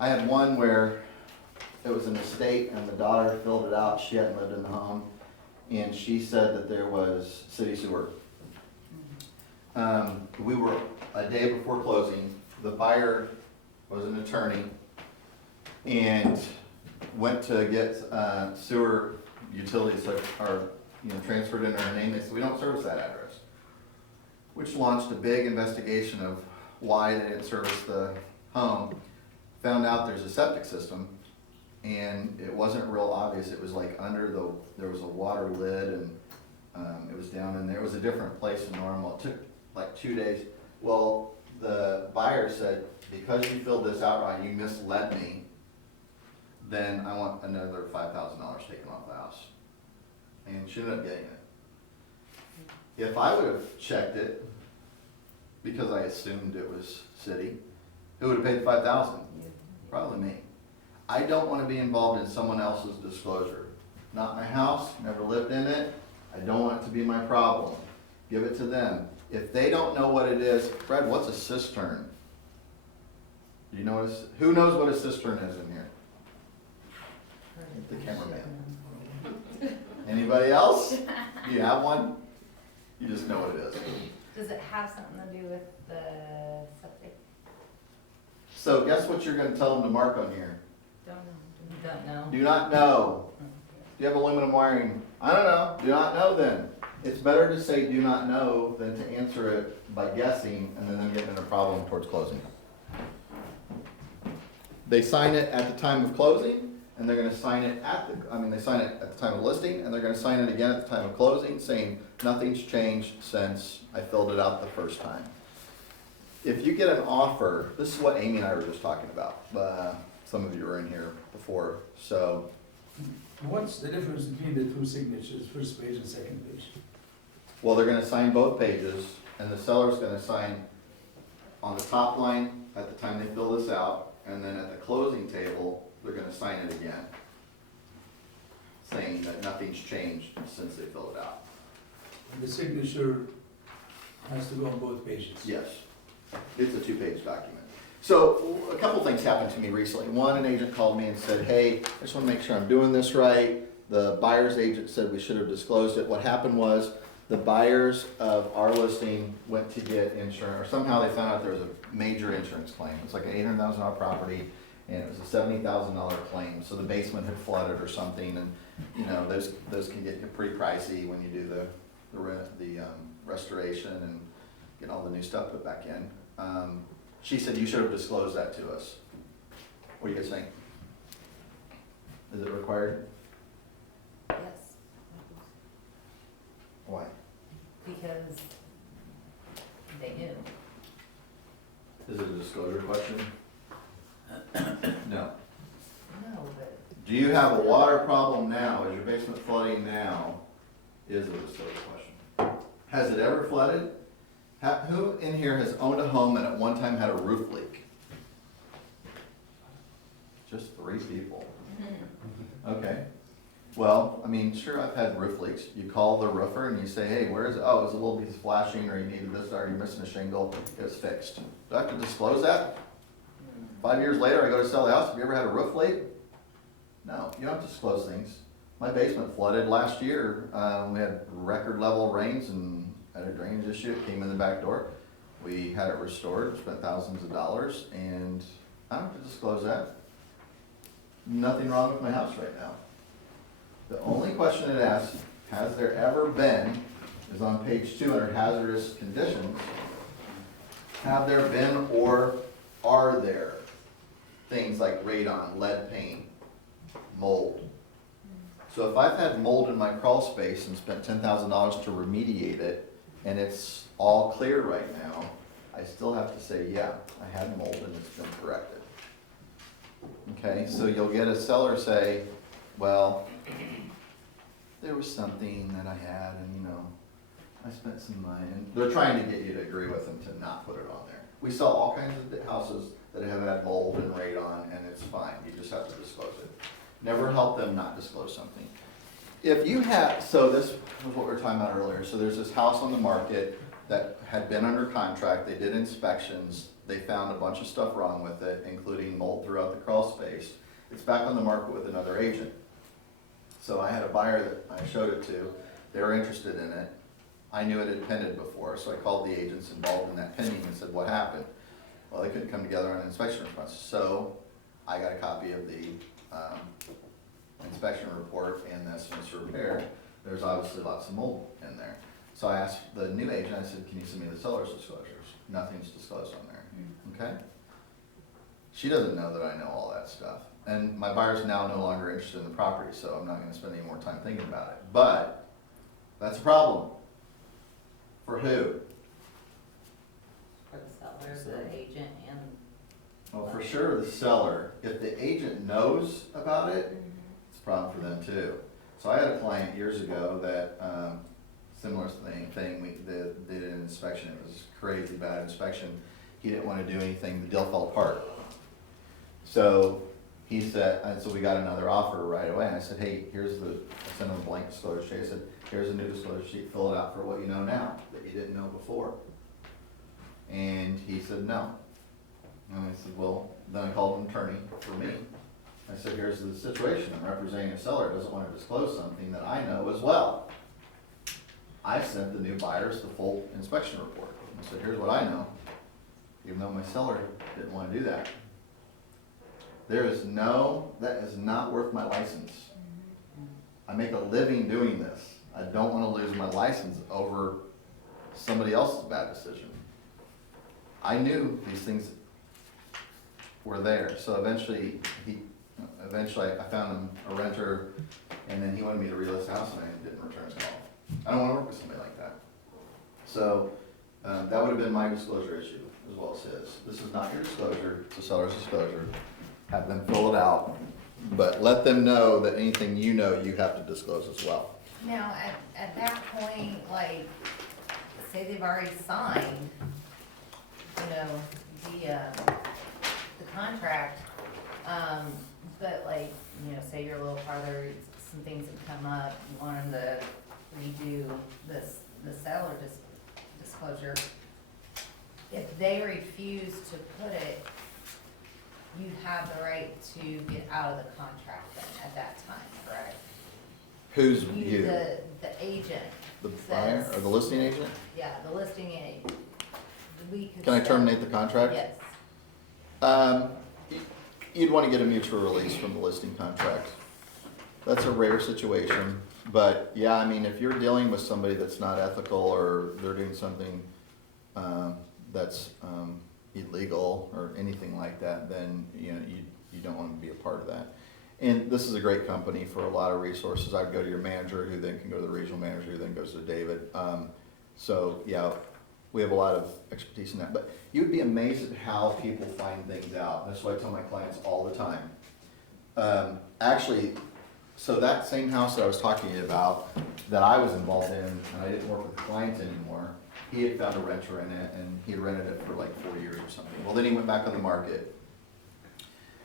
I had one where it was an estate and the daughter filled it out, she hadn't lived in the home, and she said that there was city sewer. We were a day before closing, the buyer was an attorney and went to get sewer utilities that are, transferred into her name. They said, we don't service that address, which launched a big investigation of why they didn't service the home. Found out there's a septic system, and it wasn't real obvious. It was like there was a water lid, and it was down in there. It was a different place than normal. It took like 2 days. Well, the buyer said, because you filled this out right, you misled me, then I want another $5,000 taken off the house. And she ended up getting it. If I would have checked it, because I assumed it was city, who would have paid the $5,000? Probably me. I don't want to be involved in someone else's disclosure. Not my house, never lived in it. I don't want it to be my problem. Give it to them. If they don't know what it is, Fred, what's a cistern? Do you know who knows what a cistern is in here? The cameraman. Anybody else? Do you have one? You just know what it is. Does it have something to do with the septic? So guess what you're going to tell them to mark on here? Don't know. Do not know. Do you have aluminum wiring? I don't know. Do not know then. It's better to say do not know than to answer it by guessing and then them getting in a problem towards closing. They sign it at the time of closing, and they're gonna sign it they sign it at the time of listing, and they're gonna sign it again at the time of closing, saying nothing's changed since I filled it out the first time. If you get an offer, this is what Amy and I were just talking about. Some of you were in here before, so. What's the difference between the two signatures, first page and second page? Well, they're gonna sign both pages, and the seller's gonna sign on the top line at the time they fill this out, and then at the closing table, they're gonna sign it again, saying that nothing's changed since they filled it out. And the signature has to go on both pages? Yes, it's a 2-page document. So, a couple things happened to me recently. One, an agent called me and said, hey, I just wanna make sure I'm doing this right. The buyer's agent said we should have disclosed it. What happened was, the buyers of our listing went to get insurance, or somehow they found out there was a major insurance claim. It's like an $800,000 property, and it was a $70,000 claim. So the basement had flooded or something, and those can get pretty pricey when you do the restoration and get all the new stuff put back in. She said you should have disclosed that to us. What do you guys think? Is it required? Yes, Why? because they knew. Is it a disclosure question? No. No, but. Do you have a water problem now? Is your basement flooding now? Is a disclosure question. Has it ever flooded? Who in here has owned a home and at one time had a roof leak? Just 3 people. Okay. Well, sure, I've had roof leaks. You call the roofer and you say, hey, where is it? Oh, it was a little piece of flashing, or you needed this, or you're missing a shingle. It was fixed. Do I have to disclose that? 5 years later, I go to sell the house. Have you ever had a roof leak? No, you don't have to disclose things. My basement flooded last year. We had record level rains and had a drainage issue. It came in the back door. We had it restored, spent thousands of dollars, and I don't have to disclose that. Nothing wrong with my house right now. The only question it asks, has there ever been, is on page 2 under hazardous conditions. Have there been or are there things like radon, lead paint, mold? So if I've had mold in my crawl space and spent $10,000 to remediate it, and it's all clear right now, I still have to say, yeah, I had mold and it's been corrected. Okay, so you'll get a seller say, well, there was something that I had, and I spent some money, and they're trying to get you to agree with them to not put it on there. We sell all kinds of houses that have had mold and radon, and it's fine, you just have to disclose it. Never help them not disclose something. If you have, so this was what we were talking about earlier, so there's this house on the market that had been under contract, they did inspections, they found a bunch of stuff wrong with it, including mold throughout throughout the crawl space. It's back on the market with another agent. So I had a buyer that I showed it to, they were interested in it. I knew it had pended before, so I called the agents involved in that pending and said, what happened? Well, they couldn't come together on an inspection request, so I got a copy of the inspection report and the estimates for repair. There's obviously lots of mold in there. So I asked the new agent, I said, can you send me the seller's disclosures? Nothing's disclosed on there, okay? She doesn't know that I know all that stuff. And my buyer's now no longer interested in the property, so I'm not gonna spend any more time thinking about it. But that's a problem. For who? For the seller, the agent, and. Well, for sure the seller. If the agent knows about it, it's a problem for them too. So I had a client years ago that, similar thing, we did an inspection, it was a crazy bad inspection. He didn't wanna do anything, the deal fell apart. So he said, and so we got another offer right away, and I said, hey, here's I sent him a blank disclosure sheet, I said, here's a new disclosure sheet, fill it out for what you know now, that you didn't know before. And he said, no. And I said, well, then I called an attorney for me. I said, here's the situation, I'm representing a seller, doesn't want to disclose something that I know as well. I sent the new buyers the full inspection report. I said, here's what I know, even though my seller didn't want to do that. That is not worth my license. I make a living doing this. I don't want to lose my license over somebody else's bad decision. I knew these things were there, so eventually I found him a renter, and then he wanted me to relist the house, and I didn't return his call. I don't want to work with somebody like that. So, that would have been my disclosure issue, as well as his. This is not your disclosure, it's a seller's disclosure. Have them fill it out, but let them know that anything you know, you have to disclose as well. Now, at that point, like, say they've already signed, you know, the contract, but like, you know, say you're a little farther, some things have come up, you want them to redo the seller disclosure. If they refuse to put it, you have the right to get out of the contract then at that time, correct? Who's you? The agent. The buyer or the listing agent? Yeah, the listing agent. We could Can I say- terminate the contract? Yes. You'd want to get a mutual release from the listing contract. That's a rare situation, but yeah, I mean, if you're dealing with somebody that's not ethical or they're doing something that's illegal or anything like that, then you know you don't want to be a part of that. And this is a great company for a lot of resources. I'd go to your manager, who then can go to the regional manager, who then goes to David. So yeah, we have a lot of expertise in that. But you would be amazed at how people find things out. That's what I tell my clients all the time. Actually, so that same house that I was talking to you about, that I was involved in, and I didn't work with the clients anymore, he had found a renter in it, and he had rented it for like 4 years or something. Well, then he went back on the market.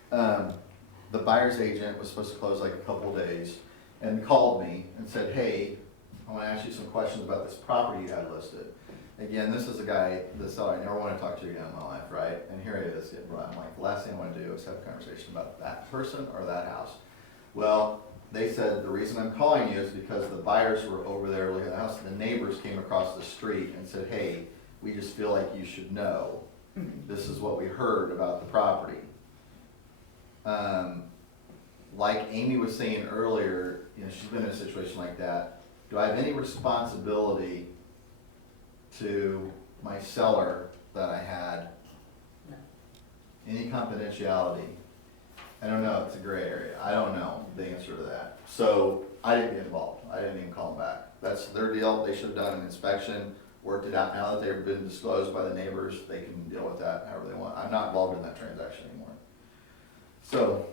The buyer's agent was supposed to close like a couple of days, and called me and said, hey, I want to ask you some questions about this property you had listed. Again, this is a guy, the seller, I never want to talk to you again in my life, right? And here it is, getting brought. I'm like, the last thing I want to do is have a conversation about that person or that house. Well, they said, the reason I'm calling you is because the buyers were over there looking at the house, and the neighbors came across the street and said, hey, we just feel like you should know. This is what we heard about the property. Like Amy was saying earlier, you know, she's been in a situation like that. Do I have any responsibility to my seller that I had? No. Any confidentiality? I don't know, it's a gray area. I don't know the answer to that. So I didn't get involved. I didn't even call them back. That's their deal. They should have done an inspection, worked it out. Now that they've been disclosed by the neighbors, they can deal with that however they want. I'm not involved in that transaction anymore. So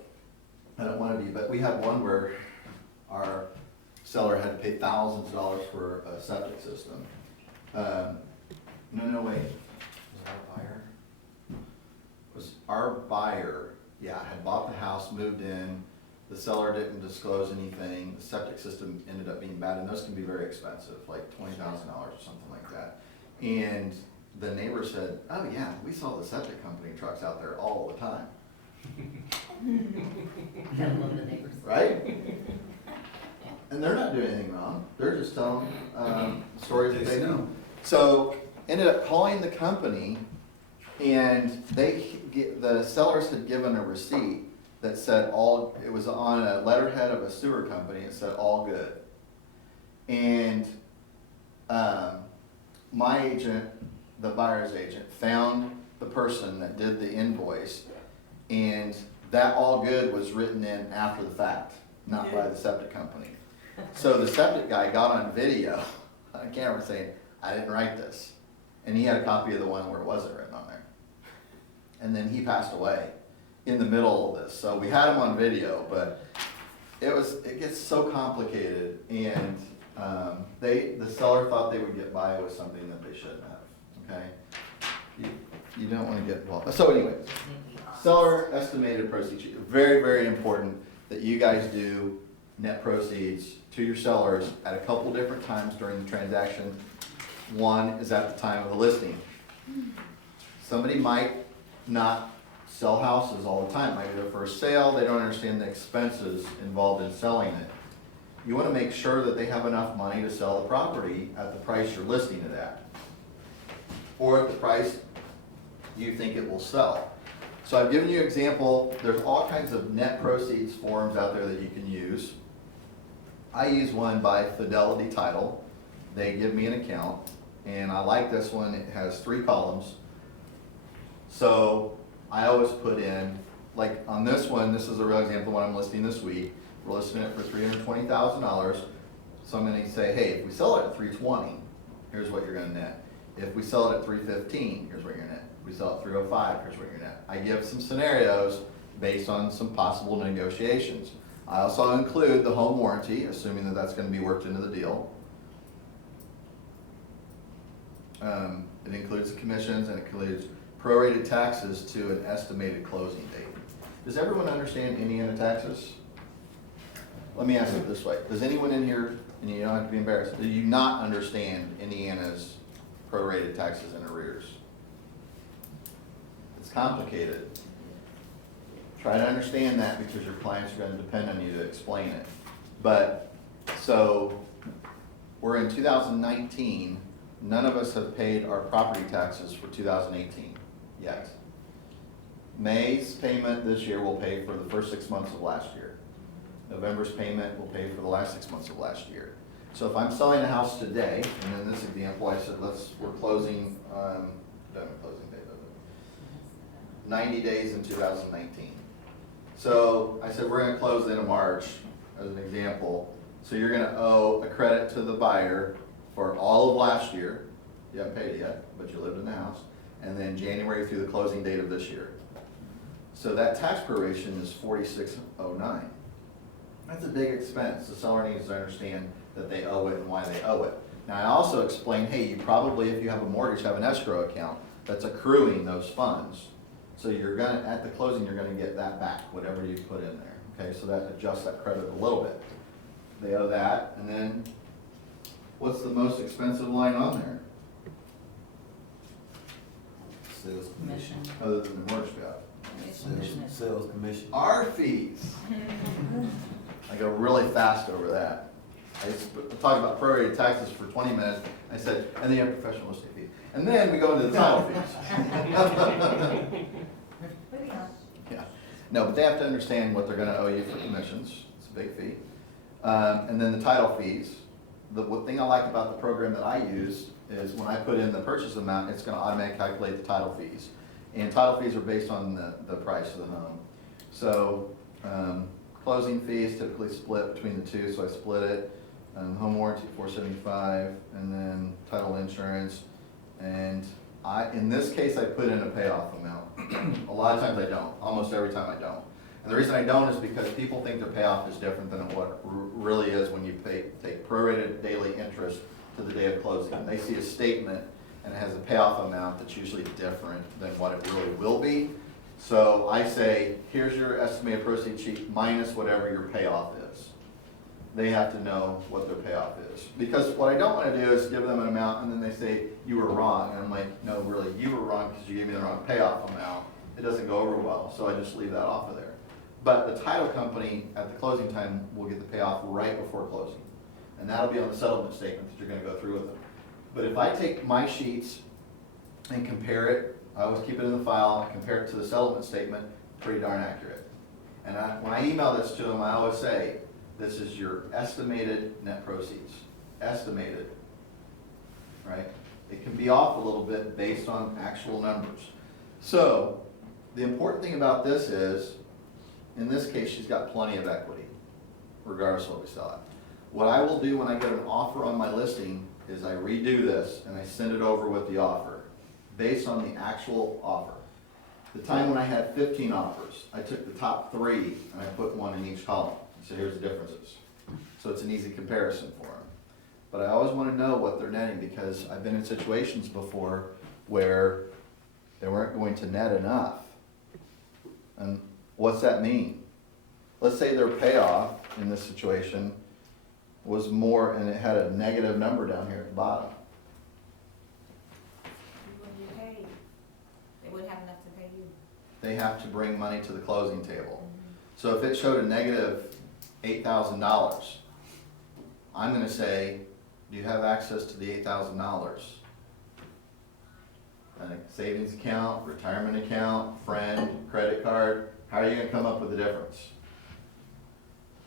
I don't want to be, but we had one where our seller had to pay thousands of dollars for a septic system. No, wait. Was our buyer? Was our buyer, yeah, had bought the house, moved in, the seller didn't disclose anything, the septic system ended up being bad, and those can be very expensive, like $20,000 or something like that. And the neighbor said, oh yeah, we saw the septic company trucks out there all the time. right? And they're not doing anything wrong, they're just telling, stories that they know. So, ended up calling the company, and the sellers had given a receipt that said it was on a letterhead of a sewer company, it said all good. And, my agent, the buyer's agent, found the person that did the invoice, and that all good was written in after the fact, not by the septic company. So the septic guy got on video, on camera saying, I didn't write this. And he had a copy of the one where it wasn't written on there. And then he passed away in the middle of this. So we had him on video, but it gets so complicated, and the seller thought they would get by with something that they shouldn't have, okay? You don't wanna get involved. So anyway, seller estimated proceeds, very, very important that you guys do net proceeds to your sellers at a couple different times during the transaction. One is at the time of the listing. Somebody might not sell houses all the time, might be their first sale, they don't understand the expenses involved in selling it. You wanna make sure that they have enough money to sell the property at the price you're listing it at, or at the price you think it will sell. So I've given you an example, there's all kinds of net proceeds forms out there that you can use. I use one by Fidelity Title. They give me an account, and I like this one, it has 3 columns. So I always put in, like on this one, this is a real example of what I'm listing this week. We're listing it for $320,000. So I'm gonna say, hey, if we sell it at $320,000, here's what you're gonna net. If we sell it at $315,000, here's what you're gonna net. If we sell it at $305,000, here's what you're gonna net. I give some scenarios based on some possible negotiations. I also include the home warranty, assuming that that's gonna be worked into the deal. It includes the commissions, and it includes prorated taxes to an estimated closing date. Does everyone understand Indiana taxes? Let me ask it this way, does anyone in here, and you don't have to be embarrassed, do you not understand Indiana's prorated taxes and arrears? It's complicated. Try to understand that, because your clients are gonna depend on you to explain it. But, so, we're in 2019, none of us have paid our property taxes for 2018 yet. May's payment this year will pay for the first 6 months of last year. November's payment will pay for the last 6 months of last year. So if I'm selling a house today, and in this example, I said, we're closing, done with closing date, 90 days in 2019. So I said, we're gonna close the end of March, as an example. So you're gonna owe a credit to the buyer for all of last year. You haven't paid it yet, but you lived in the house. And then January through the closing date of this year. So that tax proration is $4609. That's a big expense. The seller needs to understand that they owe it and why they owe it. Now, I also explained, hey, you probably, if you have a mortgage, have an escrow account that's accruing those funds. So you're gonna, at the closing, you're gonna get that back, whatever you put in there. Okay, so that adjusts that credit a little bit. They owe that, and then what's the most expensive line on there? Sales commission. Other than the mortgage job. Sales commission. Our fees. I go really fast over that. I talk about prorated taxes for 20 minutes. I said, and then you have professional listing fees. And then we go into the title fees. Yeah. No, but they have to understand what they're gonna owe you for commissions. It's a big fee. And then the title fees. The thing I like about the program that I use is when I put in the purchase amount, it's gonna automatically calculate the title fees. And title fees are based on the price of the home. So, closing fees typically split between the two, so I split it. Home warranty $475, and then title insurance. And in this case, I put in a payoff amount. A lot of times I don't, almost every time I don't. And the reason I don't is because people think their payoff is different than what really is when you take prorated daily interest to the day of closing. They see a statement and it has a payoff amount that's usually different than what it really will be. So I say, here's your estimated proceeds sheet minus whatever your payoff is. They have to know what their payoff is. Because what I don't want to do is give them an amount and then they say, you were wrong. And I'm like, no, really, you were wrong because you gave me the wrong payoff amount. It doesn't go over well, so I just leave that off of there. But the title company at the closing time will get the payoff right before closing. And that'll be on the settlement statement that you're gonna go through with them. But if I take my sheets and compare it, I always keep it in the file, I compare it to the settlement statement, pretty darn accurate. And when I email this to them, I always say, this is your estimated net proceeds, estimated, right? It can be off a little bit based on actual numbers. So, the important thing about this is, in this case, she's got plenty of equity, regardless of what we sell it. What I will do when I get an offer on my listing is I redo this and I send it over with the offer, based on the actual offer. The time when I had 15 offers, I took the top 3 and I put one in each column. So here's the differences. So it's an easy comparison for them. But I always want to know what they're netting, because I've been in situations before where they weren't going to net enough. And what's that mean? Let's say their payoff in this situation was more, and it had a negative number down here at the bottom. You wouldn't be paid. They wouldn't have enough to pay you. They have to bring money to the closing table. So if it showed a negative $8,000, I'm gonna say, do you have access to the $8,000? A savings account, retirement account, friend, credit card, how are you gonna come up with the difference?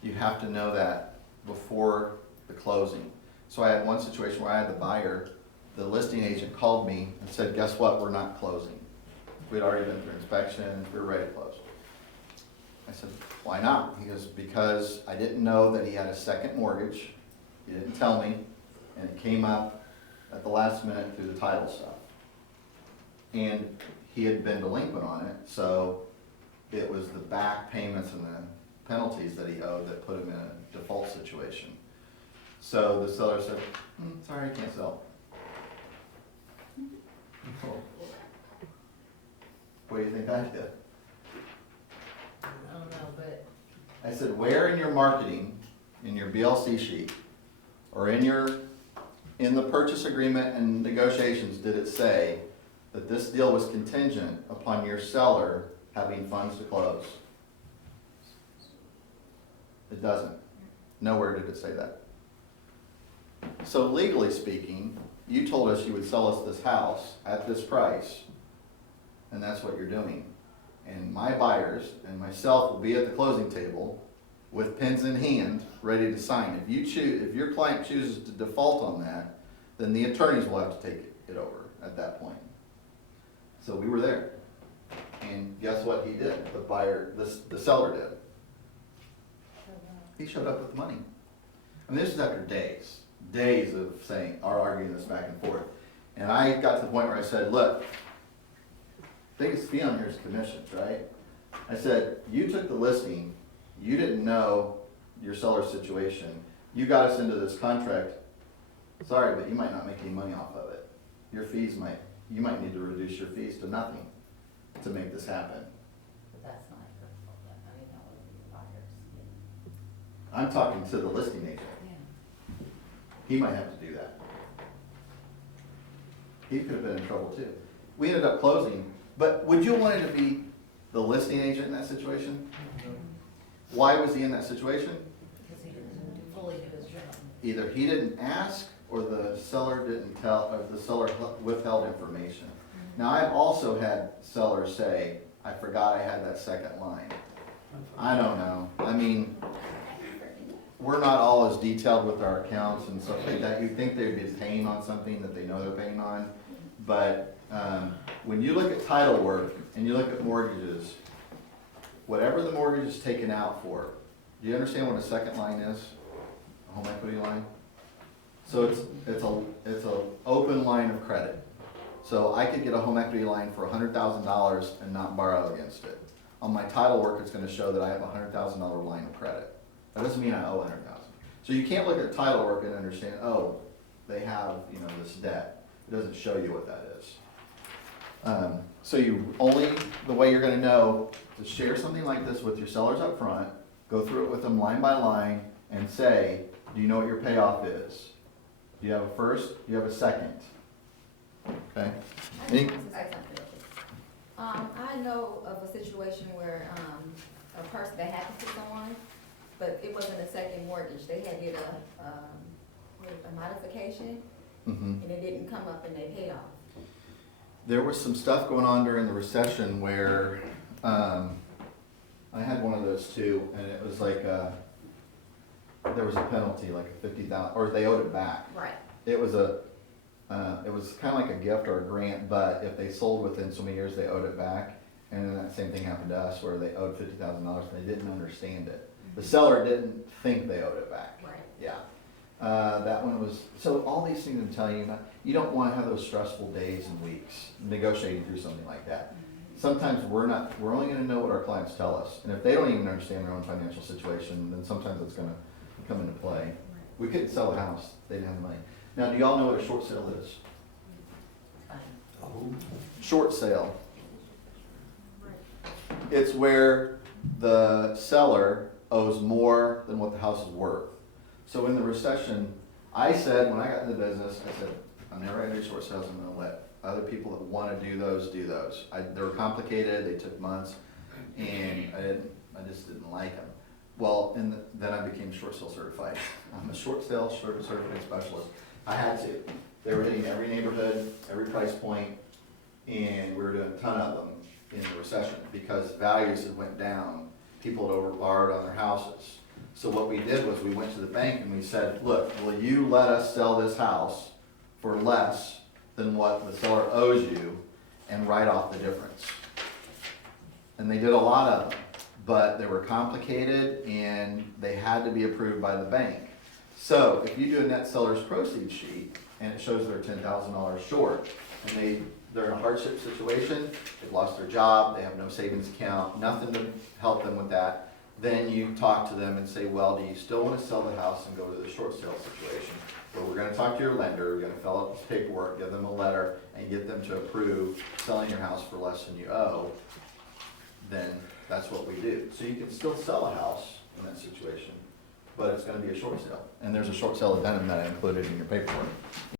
You have to know that before the closing. So I had one situation where I had the buyer, the listing agent called me and said, guess what, we're not closing. We'd already been through inspection, we were ready to close. I said, why not? He goes, because I didn't know that he had a second mortgage. He didn't tell me, and it came up at the last minute through the title stuff. And he had been delinquent on it, so it was the back payments and the penalties that he owed that put him in a default situation. So the seller said, sorry, I can't sell. What do you think I did? I don't know, but I said, where in your marketing, in your BLC sheet, or in the purchase agreement and negotiations, did it say that this deal was contingent upon your seller having funds to close? It doesn't. Nowhere did it say that. So legally speaking, you told us you would sell us this house at this price, and that's what you're doing. And my buyers and myself will be at the closing table with pens in hand, ready to sign. If your client chooses to default on that, then the attorneys will have to take it over at that point. So we were there. And guess what he did? The seller did. He showed up with the money. I mean, this is after days of arguing this back and forth. And I got to the point where I said, look, biggest fee on here is commissions, right? I said, you took the listing, you didn't know your seller's situation, you got us into this contract, sorry, but you might not make any money off of it. You might need to reduce your fees to nothing to make this happen. But that's not your fault, I mean, that wasn't your buyers. I'm talking to the listing agent. yeah. He might have to do that. He could have been in trouble too. We ended up closing, but would you want it to be the listing agent in that situation? Why was he in that situation? Because he didn't fully do his job. Either he didn't ask, or the seller didn't tell, or the seller withheld information. Now, I've also had sellers say, I forgot I had that second line. I don't know. I mean, we're not all as detailed with our accounts and stuff like that. You'd think they'd be paying on something that they know they're paying on. But when you look at title work and you look at mortgages, whatever the mortgage is taken out for, do you understand what a second line is? A home equity line? So it's a open line of credit. So I could get a home equity line for $100,000 and not borrow against it. On my title work, it's gonna show that I have a $100,000 line of credit. That doesn't mean I owe $100,000. So you can't look at title work and understand, oh, they have, this debt. It doesn't show you what that is. So the way you're gonna know to share something like this with your sellers up front, go through it with them line by line and say, do you know what your payoff is? Do you have a first? Do you have a second? Okay? I just want to say something. I know of a situation where, a person that happened to someone, but it wasn't a second mortgage. They had did a modification, Mhm. and it didn't come up and they paid off. There was some stuff going on during the recession where, I had one of those too, and it was like, there was a penalty, like a 50,000, or they owed it back. Right. It was it was kind of like a gift or a grant, but if they sold within so many years, they owed it back. And then that same thing happened to us where they owed $50,000 and they didn't understand it. The seller didn't think they owed it back. Right. Yeah. That one was, so all these things I'm telling you, you don't want to have those stressful days and weeks negotiating through something like that. Sometimes we're only going to know what our clients tell us. And if they don't even understand their own financial situation, then sometimes it's going to come into play. We couldn't sell a house, they didn't have the money. Now, do y'all know what a short sale is? Fine. Oh, Short sale. It's where the seller owes more than what the house is worth. So in the recession, I said, when I got into business, I said, I'm never gonna do short sales, I'm gonna let other people that wanna do those. They were complicated, they took months, and I just didn't like them. Well, then I became short sale certified. I'm a short sale certified specialist. I had to. They were hitting every neighborhood, every price point, and we were doing a ton of them in the recession because values had went down. People had overborrowed on their houses. So what we did was we went to the bank and we said, look, will you let us sell this house for less than what the seller owes you and write off the difference? And they did a lot of them, but they were complicated and they had to be approved by the bank. So if you do a net seller's proceeds sheet and it shows they're $10,000 short and they're in a hardship situation, they've lost their job, they have no savings account, nothing to help them with that, then you talk to them and say, well, do you still want to sell the house and go to the short sale situation? Well, we're gonna talk to your lender, we're gonna fill out this paperwork, give them a letter, and get them to approve selling your house for less than you owe. Then that's what we do. So you can still sell a house in that situation, but it's gonna be a short sale. And there's a short sale addendum that I included in your paperwork.